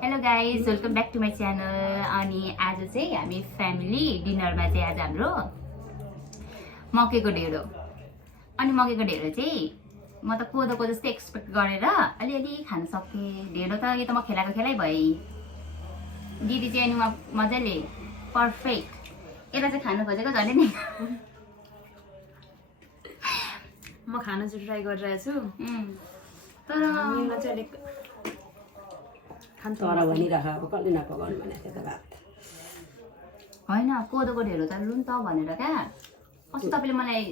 Hello guys, welcome back to my channel. अनि आज चाहिँ हामी फ्यामिली डिनरमा चाहिँ आज हाम्रो मकैको ढेँडो। अनि मकैको ढेँडो चाहिँ म त कोदोको जस्तै एक्सपेक्ट गरेर अलिअलि खान सकेँ। ढेँडो त यो त म खेलाएको खेलाइ भएँ। दिदी चाहिँ अनि मजाले पर्फेक्ट यसलाई चाहिँ खानु खोजेको झन् नि। म खाना चाहिँ ट्राई गरिरहेको छु तर मेरो चाहिँ अलिक तर भनिराख अब कसले नपकाउनु भनेको थियो त भात होइन कोदोको ढेँडो त लु नि त भनेर क्या अस्ति तपाईँले मलाई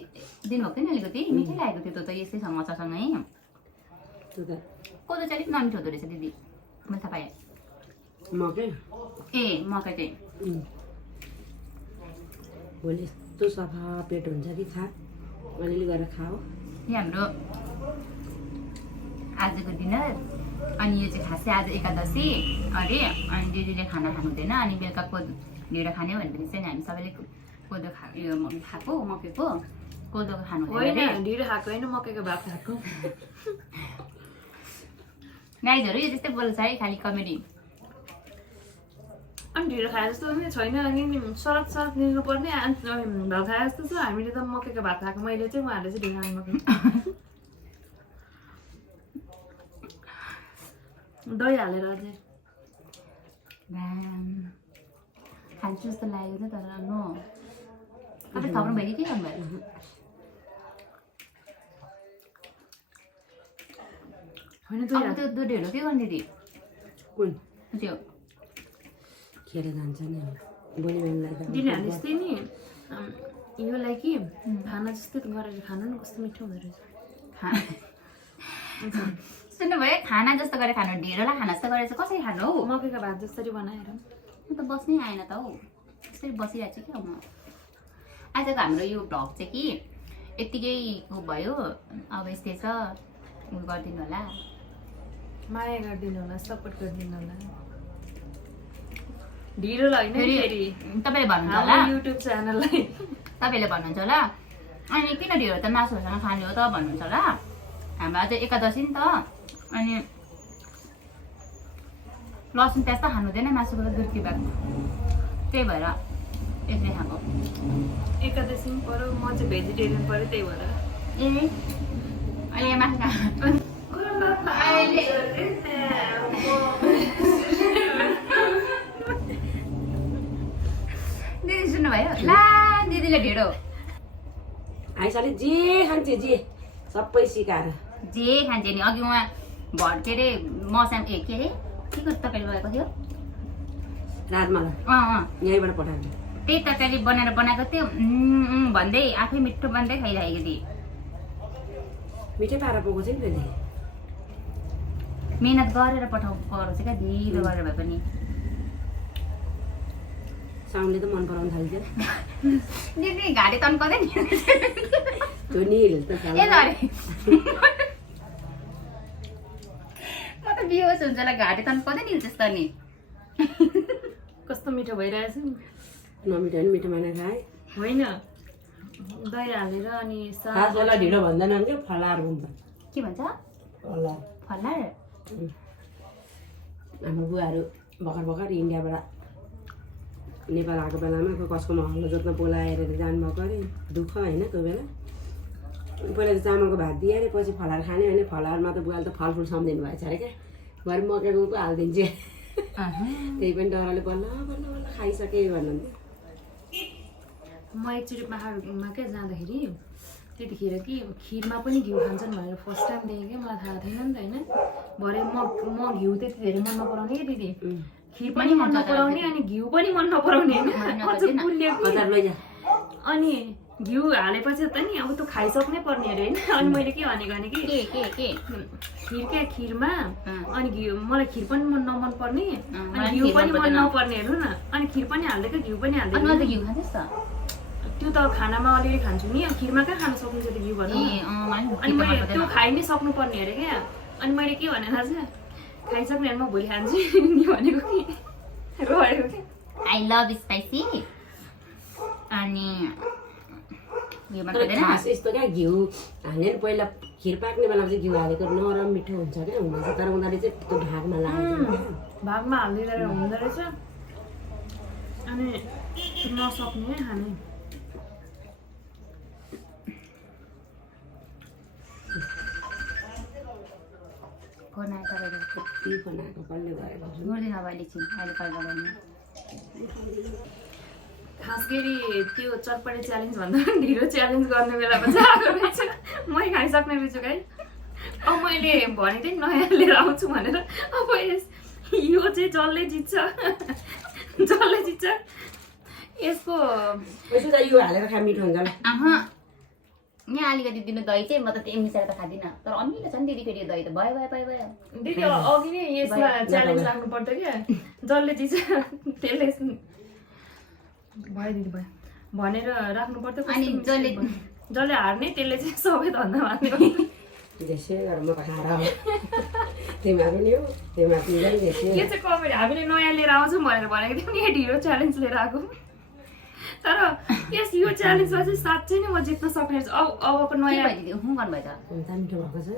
दिनुभएको थियो नि अलिकति मिठै लागेको थियो त्यो त यसैसँग अचारसँगै। त्यो त कोदो चाहिँ अलिक नमिठो हुँदो रहेछ दिदी, मैले थाहा पाएँ। मकै ए मकै चाहिँ भोलि यस्तो सफा पेट हुन्छ कि खा अलिअलि गरेर खाऊ। यहाँ हाम्रो आजको डिनर। अनि यो चाहिँ खासै आज एकादशी अरे, अनि दिदीले खाना खानु हुँदैन। अनि बेलुका कोदो ढेँडो खाने भनेपछि चाहिँ हामी सबैले कोदो यो खाएको मकैको कोदोको खानु होइन हुँदैन। ढिँडो खाएको होइन मकैको भात खाएको। गाइजहरू यो त्यस्तै बोल्छ है, खालि कमेडी। अनि ढिँडो खाए जस्तो पनि छैन। अनि सलाद सलाद लिनुपर्ने भात खाए जस्तो छ। हामीले त मकैको भात खाएको, मैले चाहिँ उहाँहरूले चाहिँ ढिँडो खानु मकै दही हालेर अझै खान्छु जस्तो लाग्यो त, तर नो तपाईँ थप्नु भयो कि के गर्नुभयो? होइन अब त्यो ढेँडो के गर्ने दिदी? कुन त्यो खेर जान्छ नि भोलि बिहानलाई त दिनेहरूले यस्तै नि योलाई कि खाना जस्तै गरेर खानु न कस्तो मिठो हुँदो रहेछ। सुन्नुभयो, खाना जस्तो गरेर खानु, ढेँडोलाई खाना जस्तो गरेर चाहिँ कसरी खानु हौ? मकैको भात जसरी बनाएर म त बस्नै आएन त हौ, त्यसरी बसिरहेको छु क्या म। आजको हाम्रो यो भ्लग चाहिँ कि यत्तिकै भयो। अब यस्तै छ, उयो गरिदिनु होला, माया गरिदिनु होला, सपोर्ट गरिदिनु होला। ढिँडोलाई होइन फेरि तपाईँले भन्नुहुन्छ होला, युट्युब च्यानललाई तपाईँले भन्नुहुन्छ होला अनि किन ढेँडो त मासुहरूसँग खाने हो त भन्नुहुन्छ होला। हाम्रो अझै एकादशी नि त, अनि लसुन प्याज त खानु हुँदैन मासुको त दुर्की भएको, त्यही भएर यसरी खाएको। एकादशी पनि पऱ्यो, म चाहिँ भेजिटेरियन पऱ्यो, त्यही भएर ए अहिले यहाँ मासु दिदी सुन्नुभयो? ला दिदीले ढेँडो आइसाले जे खान्छ जे सबै सिकाएर जे खान्छ नि। अघि उहाँ के अरे मौसम के अरे के को तरकारी लगाएको थियो? राजमाला यहीँबाट पठाएको त्यही तरकारी बनाएको थियो भन्दै आफै मिठो बन्दै खाइरहेको थिएँ। मिठै पारा पकाउँछ नि फेरि मिहिनेत गरेर पठाउँछ क्या, ढिलो गरेर भए पनि। साउन्डले त मन पराउनु थाल्थ्यो दिदी घाँटी तन्काउँदै नि त्यो निल त ए सरी म त बिहोस हुन्छ होला, घाँटी तन्काउँदै नि त्यस्तो नि। कस्तो मिठो भइरहेछ। नमिठो नि मिठो मानेर खाएँ होइन दही हालेर अनि खास होला ढिँडो भन्दैनन् क्या फलार हुन्छ के भन्छ? फलार फलार? हाम्रो बुवाहरू भर्खर भर्खर इन्डियाबाट नेपाल आएको बेलामा कसको हल्लो जोत्न बोलाएर जानुभएको अरे। दुःख होइन कोही बेला। पहिला त चामलको भात दिए अरे, पछि फलार खाने भने फलारमा त बुवाले त फलफुल सम्झिनु भएछ अरे क्या। भरे मकैको पो हालिदिन्छु त्यही पनि डरले बल्ल बल्ल बल्ल खाइसकेँ भन्नुहुन्थ्यो। म एकचोटि पाहाडमा क्या जाँदाखेरि त्यतिखेर कि खिरमा पनि घिउ खान्छन् भनेर फर्स्ट टाइम देखेँ क्या, मलाई थाहा थिएन नि त। होइन भरे म घिउ त्यति धेरै मन नपराउने क्या दिदी, खिर पनि मन नपराउने अनि घिउ पनि मन नपराउने होइन। अनि घिउ हालेपछि त नि अब त खाइसक्नै पर्ने अरे होइन। अनि मैले के भनेको भने कि खिर क्या, खिरमा अनि घिउ, मलाई खिर पनि नमन पर्ने अनि घिउ पनि मन नपर्ने, हेर्नु न। अनि खिर पनि हाल्दै घिउ पनि हाल्दै घिउ खाँदैछ त्यो त खानामा अलिअलि खान्छु नि, खिरमा कहाँ खान सकिन्छ त घिउ भन्नु। अनि मैले त्यो खाइ नै सक्नुपर्ने अरे क्या। अनि मैले के भने थाहा छ, खाइसक्ने म भोलि खान्छु नि भनेको कि रहेको कि आई लभ स्पाइसी। अनि खास यस्तो क्या घिउ हाल्ने पहिला खिर पाक्ने बेलामा चाहिँ घिउ हालेको नरम मिठो हुन्छ क्या हुन चाहिँ, तर उनीहरूले चाहिँ त्यो भागमा लाग्छ। भागमा हालिदिएर हुँदो रहेछ अनि नसक्ने खाने बनाएर तपाईँले कति बनाएको कसले गरेको गर्दैन अब अहिले चाहिँ अहिले कल बनाउनु खास गरी त्यो चटपटे च्यालेन्ज भन्दा पनि ढिलो च्यालेन्ज गर्ने बेलामा चाहिँ आएको रहेछ मै खाइसक्ने रहेछु है अब मैले भनेको थिएँ नयाँ लिएर आउँछु भनेर अब यो चाहिँ जसले जित्छ जसले जित्छ यसको यसो त यो हालेर खा मिठो हुन्छ ल यहाँ अलिकति दिनु दही चाहिँ म त त्यो मिसाएर त खाँदिनँ तर अमिलो छ नि दिदी फेरि यो दही त भयो भयो भयो भयो दिदी अघि नै यसमा च्यालेन्ज राख्नु पर्छ क्या जसले जित्छ त्यसले भयो दिदी भयो भनेर राख्नु पर्छ अनि जसले हार्ने त्यसले चाहिँ सबै धन्दा मान्ने त्यसै गरेर म त खाएर अब तिमीहरू पनि हो तिमीहरू पिँदै त्यसै यो चाहिँ कमेडी हामीले नयाँ लिएर आउँछौँ भनेर भनेको थियौँ नि यो ढिलो च्यालेन्ज लिएर आएको तर यस यो च्यालेन्जमा चाहिँ साँच्चै नै म जित्न सक्ने रहेछु अबको नयाँ दिदी गर्नुभयो त हुन्छ मिठो भएको छ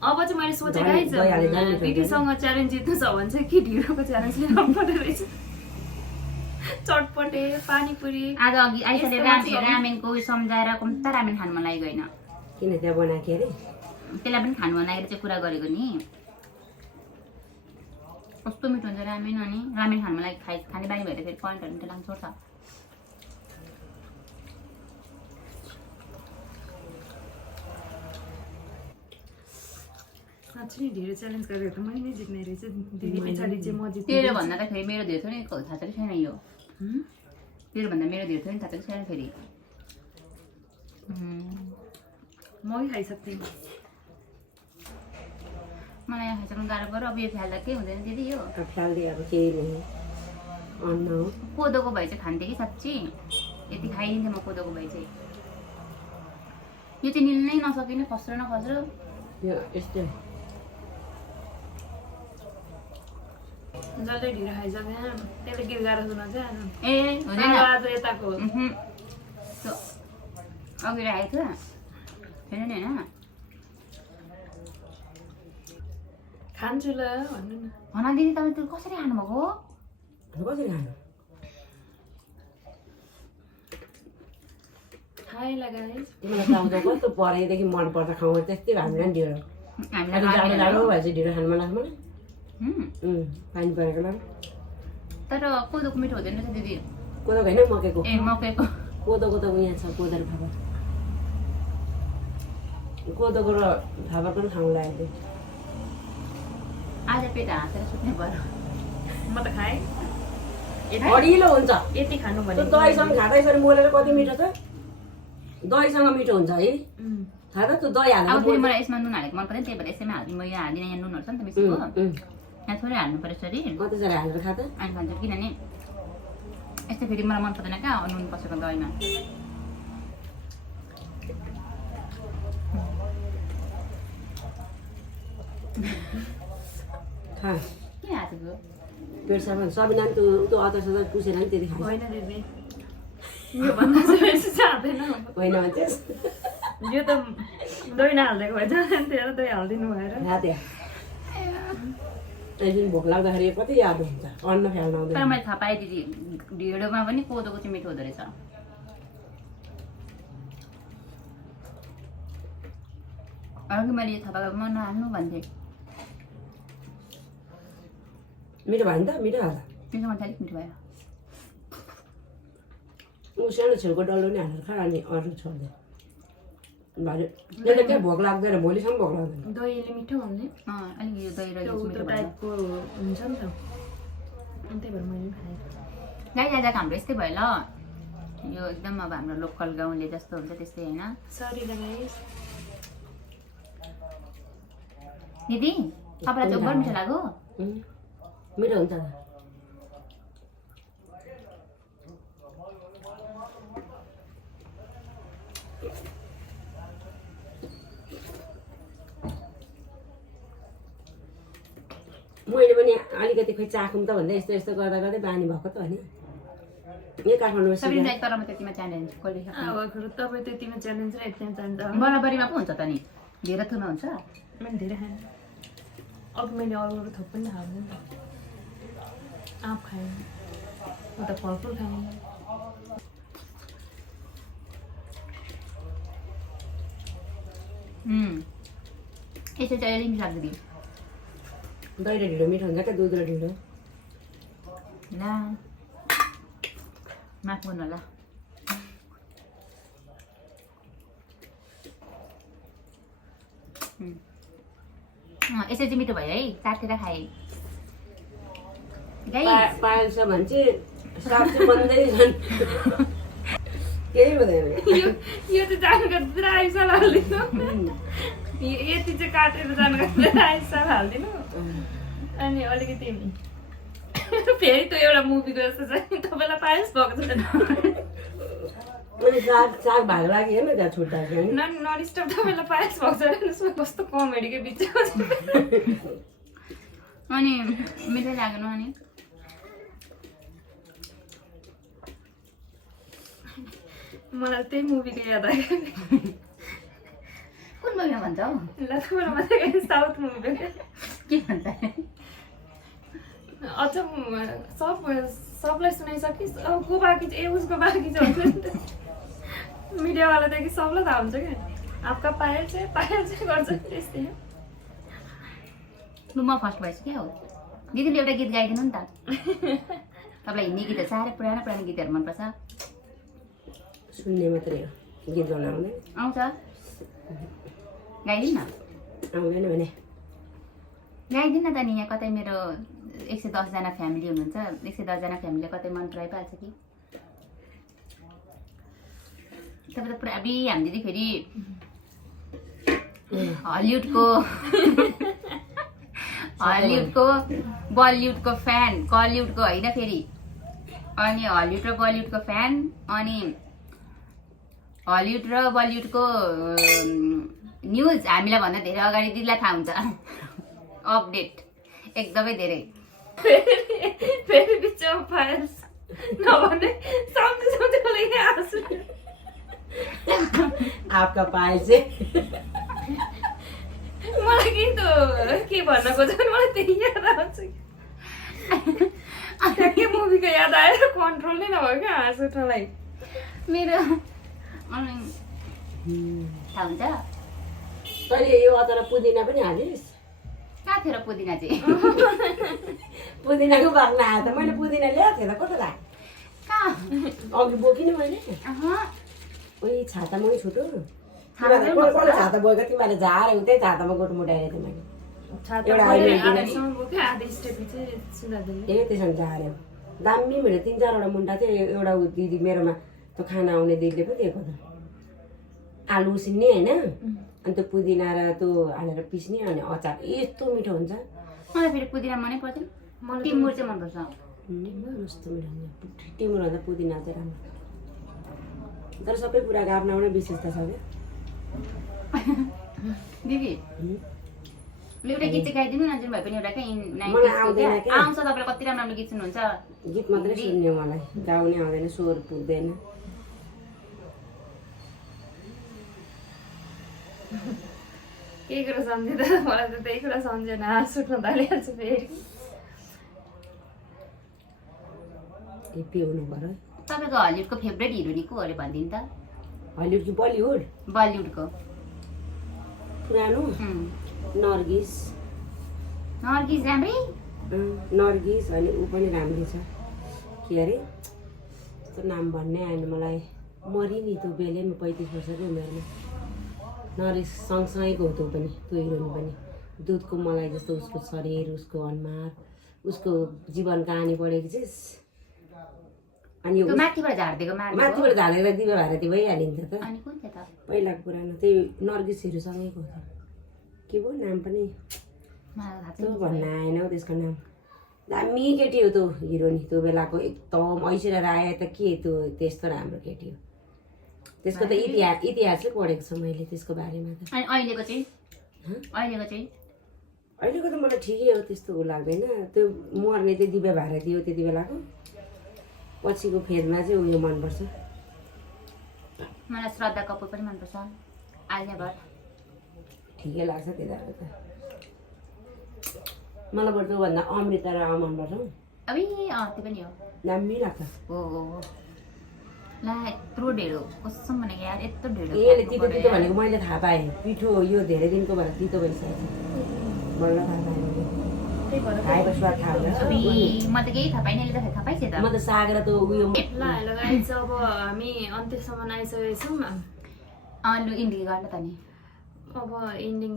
अब चाहिँ मैले सोचेको है दिदीसँग च्यालेन्ज जित्नु छ भने चाहिँ के ढिलोको च्यालेन्ज लिएर आउनुपर्ने रहेछ चटपटे पानीपुरी आज अघि आइसले रामेनको उयो सम्झाएर कम्ता रामेन खानु मन लागेको होइन किन त्यहाँ बनाएको अरे त्यसलाई पनि खानु मन लागेर चाहिँ कुरा गरेको नि कस्तो मिठो हुन्छ रामेन अनि रामेन खानु मन लागि खाने बानी भएर फेरि पोइन्टहरू मिठो लाग्छ छोड्छ साँच्चै नै ढिलो च्यालेन्ज गरेर त मैले नै जित्ने रहेछ दिदी पछाडि चाहिँ म जित्ने तेरो भन्दा त फेरि मेरो धेरै थियो नि थाहा छ कि छैन यो तेरो भन्दा मेरो धेरै थियो नि थाहा छ कि छैन फेरि मै खाइसक्थेँ मलाई यहाँ खाइसक्नु गाह्रो पऱ्यो अब यो फ्याल्दा केही हुँदैन दिदी यो फ्याल्दै अब केही भयो अन्न हो कोदोको भए चाहिँ खान्थेँ कि साँच्ची यति खाइदिन्थेँ म कोदोको भए चाहिँ यो चाहिँ निल्नै नसकिने खस्रो न खस्रो यो यस्तै जसले ढिलो खाइसक्ने त्यसले गीत गाएर सुनाउँछ ए हुँदैन आज यताको अघि राखेको थियो छैन नि होइन खान्छु ल भन्नु न भन दिदी तपाईँ त्यो कसरी खानुभएको कसरी खानु खाए लगाए तिमीलाई चाउँछ कस्तो परेदेखि मनपर्छ खाउँ त्यस्तै हामीलाई पनि ढिँडो जाडो जाडो भएपछि ढिँडो खानु मन लाग्छ मलाई पानी परेको ल तर कोदोको मिठो हुँदैन रहेछ दिदी कोदोको होइन मकैको ए मकैको कोदोको त यहाँ छ कोदो र फापर कोदोको र फापर पनि खाउँ लाग्यो आज पेट हाँसेर सुत्ने भयो म त खाएँ अडिलो हुन्छ यति खानु भने दहीसँग खाँदा यसरी मोलेर कति मिठो छ दहीसँग मिठो हुन्छ है खाँदा त्यो दही अब हाल्नु फेरि मलाई यसमा नुन हालेको मन पर्दैन त्यही भएर यसैमा हाल्दिनँ म यो हाल्दिनँ यहाँ नुनहरू छ नि त मिसिएको यहाँ थोरै हाल्नु पर्यो यसरी कति साह्रो हालेर खा त अनि खान्छु किनभने यस्तो फेरि मलाई मन पर्दैन क्या नुन पसेको दहीमा खा के हाँसेको पेट सफा सबिना नि त्यो अचार सचार पुसेर नि त्यति खान्छ होइन दिदी यो भन्दा चाहिँ बेसी जाँदैन होइन भन्छस् यो त दही नहालिदिएको भए जान्थ्यो र दही हालिदिनु भएर खा त्यहाँ एकदिन भोक लाग्दाखेरि कति याद हुन्छ अन्न फ्याल्न तर आउँदैन मैले थाहा पाएँ दिदी ढिँडोमा पनि कोदोको चाहिँ मिठो हुँदो रहेछ अघि मैले यो थाहा पाएको म नहाल्नु भन्थेँ मिठो भयो नि त मिठो हाल्दा त्यसो गर्दा अलिक मिठो भयो ऊ सानो छेउको डल्लो नि हालेर खा अनि अरू छोड्दै भाइ त्यसले क्या भोक लाग्दैन भोलिसम्म भोक लाग्दैन दहीले मिठो हुने अलिक यो दही र त्यो मिठो उतो भयो टाइपको हुन्छ नि त अनि त्यही भएर मैले खाएँ गाई आजको हाम्रो यस्तै भयो ल यो एकदम अब हाम्रो लोकल गाउँले जस्तो हुन्छ त्यस्तै होइन सरी लगाएँ दिदी तपाईँलाई चाहिँ ओभर मिठो लाग्यो मिठो हुन्छ मैले पनि अलिकति खोइ चाखौँ त भन्दा यस्तो यस्तो गर्दा गर्दै बानी भएको त होइन यही काठमाडौँमा सबैले चाहिँ तर म त्यतिमा च्यालेन्ज कहिले अब तपाईँ त्यतिमा च्यालेन्ज र यतिमा च्यालेन्ज बराबरीमा पो हुन्छ त नि धेरै थोरमा हुन्छ मैले धेरै खाएँ अघि मैले अरू अरू थोक पनि खाएको नि त आँप खाएँ म त फलफुल खाएँ यसो चाहिँ अहिले पनि लाग्दैन दही र ढिँडो मिठो हुन्छ क्या दुध र ढिँडो ला माफ गर्नु होला यसो चाहिँ मिठो भयो है चाटेर खाएँ पाएछ भने चाहिँ साग चाहिँ बन्दै छन् केही हुँदैन यो चाहिँ जानकारी रायो साग हालिदिनु यति चाहिँ काटेर जानकारी रायो साग हालिदिनु अनि अलिकति फेरि त्यो एउटा मुभीको जस्तो छ तपाईँलाई पाएस भएको छैन साग भाग लाग्यो हेर्नु त्यहाँ छुट्टा नन स्टप तपाईँलाई पाएस भएको छैन कस्तो कमेडीको बिचमा अनि मिठो लाग्नु अनि मलाई त्यही मुभीको याद आयो कुन मुभीमा भन्छ हौ ल तपाईँलाई मात्रै साउथ मुभी के भन्छ अझ सबलाई सुनाइसकिस् को बाँकी चाहिँ उसको बाँकी चाहिँ हुन्छ नि त मिडियावालादेखि सबलाई थाहा हुन्छ क्या आपका पायल चाहिँ गर्छ त्यस्तै हो लु म फर्स्ट भएछु क्या हो दिदीले एउटा गीत गाइदिनु नि त तपाईँलाई हिन्दी गीतहरू साह्रै पुरानो पुरानो गीतहरू मनपर्छ सुन्ने मात्रै हो गीत गाउन आउँदैन आउँछ गाइदिनु न आउँदैन भने गाइदिनु न त नि यहाँ कतै मेरो 110 जना फ्यामिली हुनुहुन्छ 110 जना फ्यामिलीले कतै मन पराइपाल्छ कि तपाईँ त पुरा अबि हामी दिदी फेरि हलिउडको बलिउडको फ्यान कलिउडको होइन फेरि अनि हलिउड र बलिउडको फ्यान अनि हलिउड र बलिउडको न्युज हामीलाई भन्दा धेरै अगाडि दिदीलाई थाहा हुन्छ अपडेट एकदमै धेरै फेरि बिचमा पाएस नभने सम्झे मलाई हाँसु आपका पायल चाहिँ मलाई कि त के भन्न खोज्छ मलाई त्यही याद आउँछ के मुभीको याद आएर कन्ट्रोल नै नभयो क्या हाँस उठ्नलाई मेरो थाहा हुन्छ तैँले यो अचार पुदिना पनि हालिस् कहाँ थियो र पुदिना चाहिँ पुदिनाको बाग्न आयो त मैले पुदिना ल्याएको थिएँ त कता लाग्यो कहाँ अघि बोकिनँ मैले उही छातामा छुटो कसले छाता बोकेको तिमीहरूले झारे उतै छातामा गोठ मुटाएर थिएँ मैले ए त्यसमा झार्यो दामी मेरो 3-4वटा मुन्टा थियो एउटा दिदी मेरोमा त्यो खाना आउने दिदीले पो दिएको त आलु उसिन्ने होइन अनि त्यो पुदिना र त्यो हालेर पिस्ने अनि अचार यस्तो मिठो हुन्छ मलाई फेरि पुदिना मनै पर्दैन टिमुर चाहिँ मनपर्छ कस्तो मिठो हुन्छ टिमुर भन्दा पुदिना चाहिँ राम्रो तर सबै कुराको आफ्नो आफ्नो विशेषता छ क्या दिदी एउटा गीत चाहिँ गाइदिनु न जुन भए पनि एउटा मलाई आउँदैन क्या आउँछ तपाईँलाई कति राम्रो राम्रो गीत सुन्नुहुन्छ गीत मात्रै सुन्ने मलाई गाउने आउँदैन स्वर पुग्दैन केही कुरा सम्झिँदा मलाई त त्यही कुरा सम्झेन हाँस उठ्न थालिहाल्छु फेरि पिउनु पर्यो तपाईँको हलिउडको फेभरेट हिरोनी को अरे भनिदिनु त हलिउड कि बलिउड बलिउडको पुरानो नर्गिस नर्गिस राम्रै नर्गिस अनि ऊ पनि राम्रै छ के अरे त्यस्तो नाम भन्नै आएन मलाई मरि नि त्यो बेलैमा 35 वर्षकै उमेरमा नर्गिस सँगसँगै गयो त्यो पनि त्यो हिरोइन पनि दुधको मलाई जस्तो उसको शरीर उसको अनुहार उसको जीवन कहानी पढेको थिइस् अनि माथिबाट झार्दिएको माथिबाट झारेर दिवा भारती भइहालिन्थ्यो त अनि कुन थियो त पहिलाको पुरानो त्यही नर्गिसहरूसँगै गयो त के भयो नाम पनि त्यो भन्न आएन हौ त्यसको नाम दामी केटी हो त्यो हिरोनी त्यो बेलाको एकदम ऐश्वर्या राय त के त्यो त्यस्तो राम्रो केटी हो त्यसको त इतिहास चाहिँ पढेको छ मैले त्यसको बारेमा त अनि अहिलेको चाहिँ अहिलेको त मलाई ठिकै हो त्यस्तो लाग्दैन त्यो मर्ने चाहिँ दिव्या भारती हो त्यति बेलाको पछिको फेदमा चाहिँ उयो मनपर्छ मलाई श्रद्धा कपुर पनि मनपर्छ आलिया भट्ट ठिकै लाग्छ तिनीहरू त मलाई बरु त्योभन्दा अमृता राव मनपर्छ अबे त्यो पनि हो दामी लाग्छ हो ला यत्रो ढेँडो कसम भनेको यार यत्रो ढेँडो यसले तितो तितो भनेको मैले थाहा पाएँ पिठो यो धेरै दिनको भएर तितो भइसकेको छ बल्ल थाहा पाएँ मैले त्यही भएर खाएको स्वाद थाहा अबे हुन्छ म त केही थाहा पाइनँ यसले त थाहा पाइछ त म त साग र त उयो ल हेलो गाइस अब हामी अन्त्यसम्म आइसकेछौँ लु इन्डिङ गर्न त नि अब एन्डिङ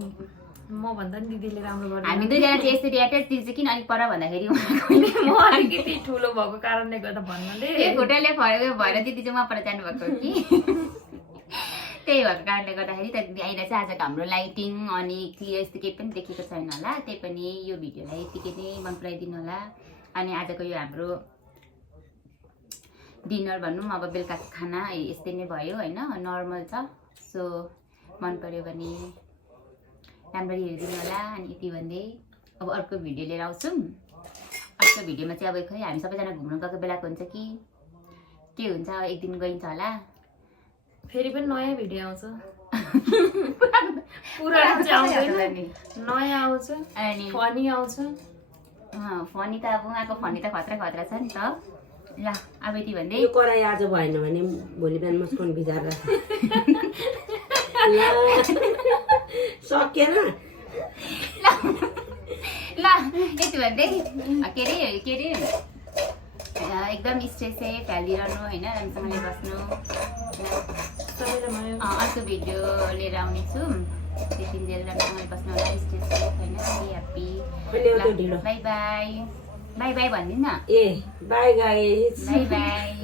म भन्दा नि दिदीले राम्रो गर्छ हामी दुईजना चाहिँ यसरी एट्याच दिन्छ किन अलिक पर भन्दाखेरि उहाँको म अलिकति ठुलो भएको कारणले गर्दा भन्नाले त्यो खुट्टाले भएर दिदी चाहिँ उहाँ पर जानुभएको हो कि त्यही भएको कारणले गर्दाखेरि त अहिले चाहिँ आजको हाम्रो लाइटिङ अनि यस्तो केही पनि देखेको छैन होला त्यही पनि यो भिडियोलाई यतिकै नै मन पराइदिनु होला अनि आजको यो हाम्रो डिनर भनौँ अब बेलुकाको खाना यस्तै नै भयो होइन नर्मल छ सो मन पर्यो भने राम्ररी हेरिदिनु होला अनि यति भन्दै अब अर्को भिडियो लिएर आउँछौँ अर्को भिडियोमा चाहिँ अब खै हामी सबैजना घुम्नु गएको बेलाको हुन्छ कि के हुन्छ एक दिन गइन्छ होला फेरि पनि नयाँ भिडियो आउँछ पुरानो चाहिँ आउँदैन नयाँ आउँछ अनि फनी आउँछ फनी त अब उहाँको फनी त खतरा खतरा छ नि त ल अब यति भन्दै यो कराई आज भएन भने भोलि बिहान मस्कन भिजाएर राख्छ सकेन ल यति भन्दै के अरे एकदम स्ट्रेस चाहिँ फ्यालिरहनु होइन राम्रोसँगले बस्नु सबैलाई अर्को भिडियो लिएर आउनेछु त्यतिन्जेल राम्रोसँगले बस्नु होला स्ट्रेस होइन ह्याप्पी ढिलो बाई बाई बाई बाई भनिदिनु न ए बाई गाइस बाई बाई